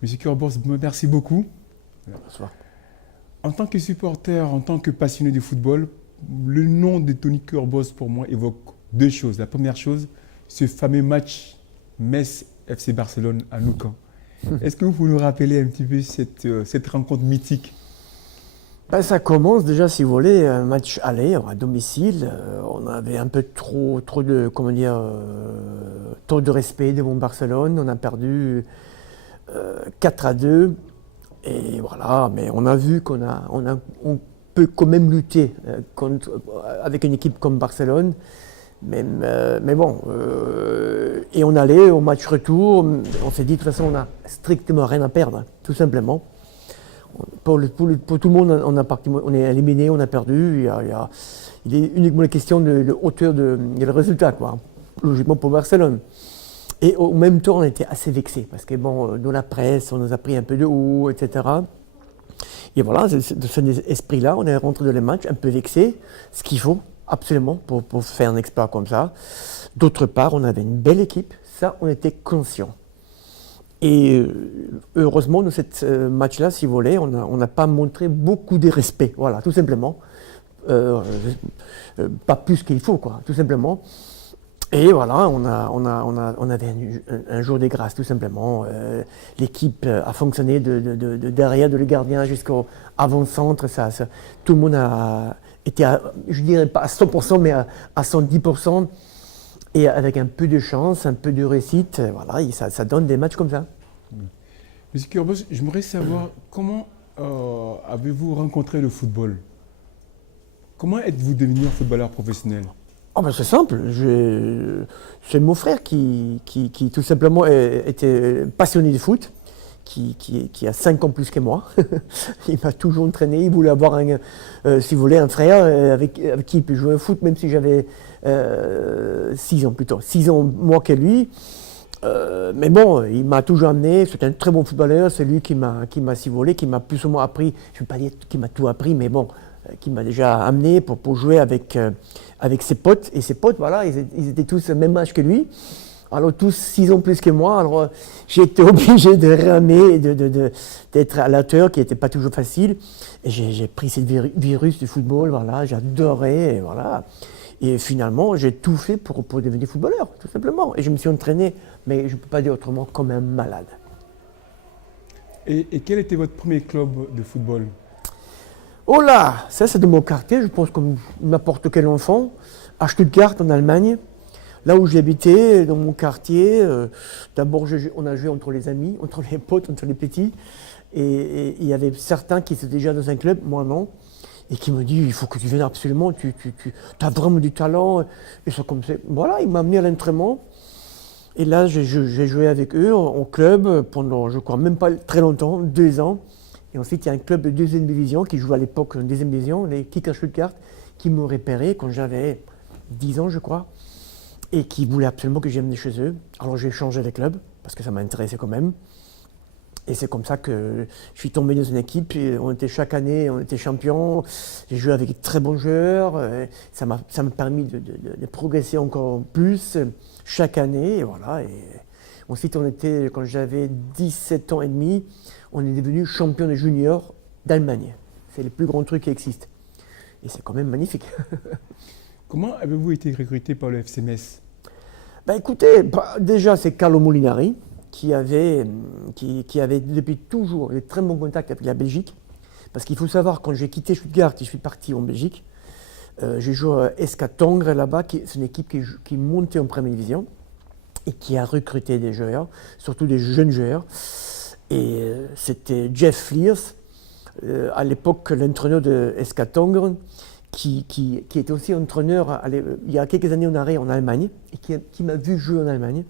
Monsieur Kurbos, merci beaucoup. Bonsoir. En tant que supporter, en tant que passionné de football, le nom de Tony Kurbos pour moi évoque deux choses. La première chose, ce fameux match Metz FC Barcelone à Nou Camp. Est-ce que vous pouvez nous rappeler un petit peu cette rencontre mythique? Ben, ça commence déjà, si vous voulez, un match aller à domicile. On avait un peu trop de, comment dire, trop de respect devant Barcelone. On a perdu 4-2. Et voilà, mais on a vu on peut quand même lutter avec une équipe comme Barcelone. Mais bon, et on allait au match retour. On s'est dit, de toute façon, on n'a strictement rien à perdre, tout simplement. Pour tout le monde, on est éliminé, on a perdu. Il est uniquement la question de hauteur de résultat, quoi. Logiquement pour Barcelone. Et au même temps, on était assez vexés, parce que bon, dans la presse, on nous a pris un peu de haut, etc. Et voilà, de cet esprit-là, on est rentré dans les matchs un peu vexés, ce qu'il faut absolument pour faire un exploit comme ça. D'autre part, on avait une belle équipe, ça, on était conscients. Et heureusement, dans ce match-là, si vous voulez, on n'a pas montré beaucoup de respect, voilà, tout simplement. Pas plus qu'il faut, quoi, tout simplement. Et voilà, on avait un jour de grâce, tout simplement. L'équipe a fonctionné de derrière, de le gardien jusqu'au avant-centre. Tout le monde a été, je dirais pas à 100%, mais à 110%. Et avec un peu de chance, un peu de réussite, voilà, ça donne des matchs comme ça. Monsieur Kurbos, j'aimerais savoir comment avez-vous rencontré le football? Comment êtes-vous devenu un footballeur professionnel? Oh ben c'est simple, c'est mon frère qui tout simplement était passionné de foot, qui a 5 ans plus que moi. Il m'a toujours entraîné, il voulait avoir, si vous voulez, un frère avec qui il peut jouer au foot, même si j'avais 6 ans plutôt, 6 ans moins que lui. Mais bon, il m'a toujours amené, c'était un très bon footballeur, c'est lui si vous voulez, qui m'a plus ou moins appris, je ne vais pas dire qu'il m'a tout appris, mais bon, qui m'a déjà amené pour jouer avec ses potes. Et ses potes, voilà, ils étaient tous le même âge que lui. Alors tous 6 ans plus que moi. Alors j'ai été obligé de ramer et d'être à la hauteur, qui n'était pas toujours facile. Et j'ai pris ce virus du football, voilà, j'adorais, et voilà. Et finalement, j'ai tout fait pour devenir footballeur, tout simplement. Et je me suis entraîné, mais je ne peux pas dire autrement, comme un malade. Et quel était votre premier club de football? Oh là, ça c'est de mon quartier, je pense comme n'importe quel enfant, à Stuttgart en Allemagne, là où j'habitais, dans mon quartier. D'abord on a joué entre les amis, entre les potes, entre les petits, et il y avait certains qui étaient déjà dans un club, moi non, et qui me disent il faut que tu viennes absolument, tu as vraiment du talent, et ça comme ça. Voilà, il m'a amené à l'entraînement, et là j'ai joué avec eux en club pendant, je crois même pas très longtemps, 2 ans. Et ensuite, il y a un club de deuxième division qui jouait à l'époque en deuxième division, les Kicker Stuttgart, qui m'ont repéré quand j'avais 10 ans, je crois, et qui voulaient absolument que j'aille chez eux. Alors j'ai changé de club, parce que ça m'intéressait quand même. Et c'est comme ça que je suis tombé dans une équipe. On était chaque année, on était champion. J'ai joué avec de très bons joueurs. Ça m'a permis de progresser encore plus chaque année. Et voilà. Et ensuite, quand j'avais 17 ans et demi, on est devenu champion de junior d'Allemagne. C'est le plus grand truc qui existe. Et c'est quand même magnifique. Comment avez-vous été recruté par le FC Metz? Ben écoutez, déjà c'est Carlo Molinari qui avait depuis toujours des très bons contacts avec la Belgique. Parce qu'il faut savoir, quand j'ai quitté Stuttgart et je suis parti en Belgique, j'ai joué à SK Tongres là-bas, c'est une équipe qui montait en première division et qui a recruté des joueurs, surtout des jeunes joueurs. Et c'était Jeff Fleers, à l'époque l'entraîneur de SK Tongren, qui était aussi entraîneur il y a quelques années en arrêt en Allemagne, et qui m'a vu jouer en Allemagne,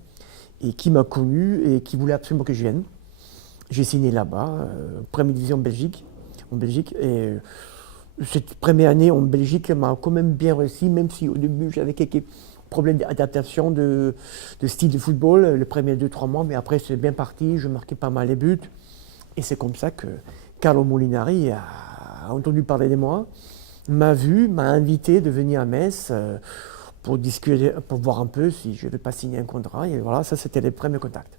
et qui m'a connu, et qui voulait absolument que je vienne. J'ai signé là-bas, première division en Belgique, et cette première année en Belgique m'a quand même bien réussi, même si au début j'avais quelques problème d'adaptation de style de football les premiers 2-3 mois, mais après c'est bien parti, je marquais pas mal les buts. Et c'est comme ça que Carlo Molinari a entendu parler de moi, m'a vu, m'a invité de venir à Metz pour discuter, pour voir un peu si je ne vais pas signer un contrat. Et voilà, ça c'était les premiers contacts.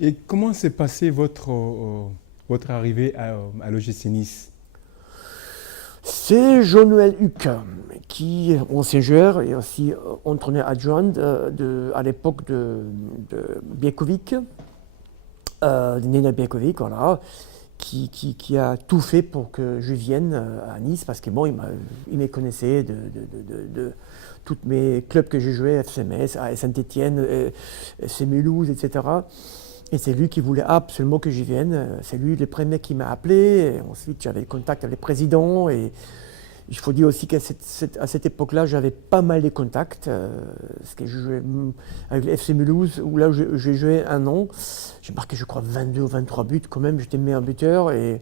Et comment s'est passé votre arrivée à l'OGC Nice? C'est Jean-Noël Huc, qui est ancien joueur et aussi entraîneur adjoint à l'époque de Biekovic, de Nena Biekovic, voilà, qui a tout fait pour que je vienne à Nice, parce que bon, il me connaissait de tous mes clubs que j'ai joués, FC Metz, à Saint-Étienne, FC Mulhouse, etc. Et c'est lui qui voulait absolument que j'y vienne. C'est lui le premier qui m'a appelé. Et ensuite, j'avais le contact avec les présidents. Et il faut dire aussi qu'à cette époque-là, j'avais pas mal de contacts. Parce que je jouais avec le FC Mulhouse, où là, j'ai joué un an. J'ai marqué, je crois, 22 ou 23 buts quand même. J'étais meilleur buteur. Et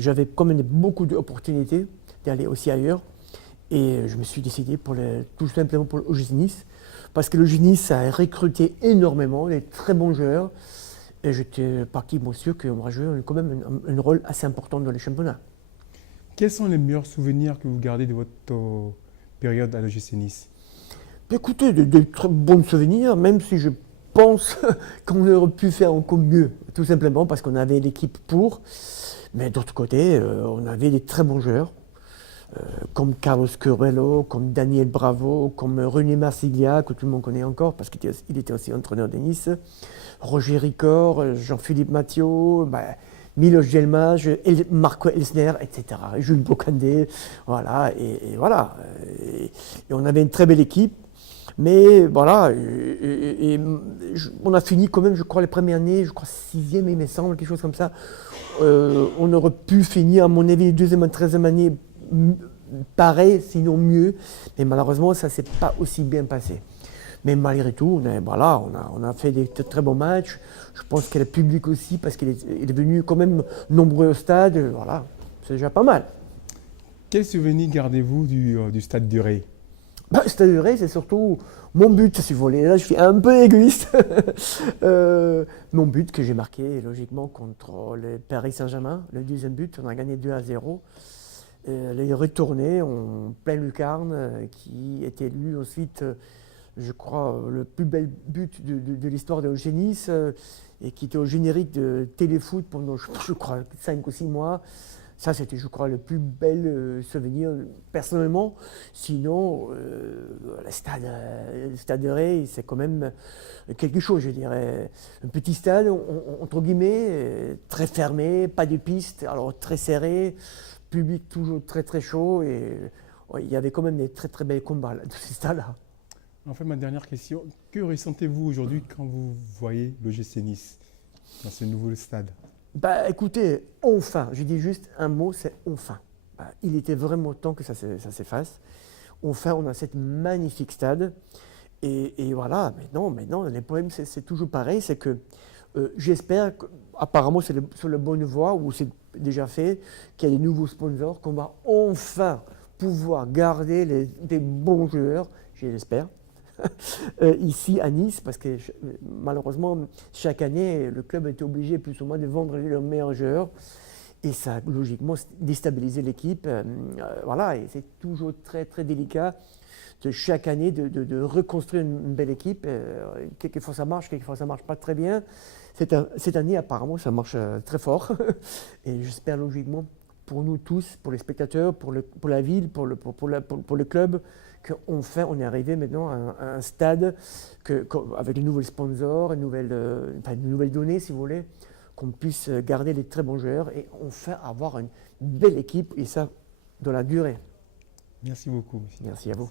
j'avais quand même beaucoup d'opportunités d'aller aussi ailleurs. Et je me suis décidé tout simplement pour le OGC Nice. Parce que le Nice a recruté énormément, des très bons joueurs. Et j'étais parti, bien sûr, qu'on va jouer quand même un rôle assez important dans les championnats. Quels sont les meilleurs souvenirs que vous gardez de votre période à l'OGC Nice? Écoutez, de très bons souvenirs, même si je pense qu'on aurait pu faire encore mieux, tout simplement parce qu'on avait l'équipe pour. Mais d'autre côté, on avait des très bons joueurs. Comme Carlos Curello, comme Daniel Bravo, comme René Marsiglia, que tout le monde connaît encore, parce qu'il était aussi entraîneur de Nice, Roger Ricor, Jean-Philippe Mathieu, Miloš Jelmaj, Marco Elsner, etc. Jules Bocandé, voilà, et voilà. Et on avait une très belle équipe, mais voilà, on a fini quand même, je crois, les premières années, je crois 6e, il me semble, quelque chose comme ça. On aurait pu finir, à mon avis, 2e et 13e année, pareil, sinon mieux, mais malheureusement ça ne s'est pas aussi bien passé. Mais malgré tout, on a fait des très bons matchs. Je pense que le public aussi, parce qu'il est venu quand même nombreux au stade, voilà, c'est déjà pas mal. Quel souvenir gardez-vous du Stade du Ré? Le Stade du Ré, c'est surtout mon but, si vous voulez. Là, je suis un peu égoïste. Mon but que j'ai marqué, logiquement, contre le Paris Saint-Germain, le 2e but, on a gagné 2-0. Elle est retournée en pleine lucarne, qui était lui ensuite, je crois, le plus bel but de l'histoire de l'OGC Nice, et qui était au générique de Téléfoot pendant, je crois, 5 ou 6 mois. Ça, c'était, je crois, le plus bel souvenir, personnellement. Sinon, le stade de Ré, c'est quand même quelque chose, je dirais. Un petit stade, entre guillemets, très fermé, pas de piste, alors très serré. Public toujours très très chaud et ouais, il y avait quand même des très très belles combats là, de ces stades-là. Enfin, ma dernière question, que ressentez-vous aujourd'hui quand vous voyez l'OGC Nice dans ce nouveau stade? Écoutez, enfin, je dis juste un mot, c'est enfin. Il était vraiment temps que ça s'efface. Enfin, on a cette magnifique stade et voilà, maintenant, les problèmes c'est toujours pareil, c'est que j'espère qu'apparemment c'est sur la bonne voie, ou c'est déjà fait, qu'il y a des nouveaux sponsors, qu'on va enfin pouvoir garder des bons joueurs, j'espère, ici à Nice, parce que malheureusement, chaque année, le club était obligé plus ou moins de vendre leurs meilleurs joueurs. Et ça a logiquement déstabilisé l'équipe. Voilà, et c'est toujours très très délicat de chaque année de reconstruire une belle équipe. Quelquefois ça marche pas très bien. Cette année, apparemment, ça marche très fort. Et j'espère logiquement pour nous tous, pour les spectateurs, pour la ville, pour le club, qu'enfin on est arrivé maintenant à un stade avec de nouveaux sponsors, de nouvelles données, si vous voulez, qu'on puisse garder les très bons joueurs et enfin avoir une belle équipe, et ça dans la durée. Merci beaucoup. Monsieur. Merci à vous.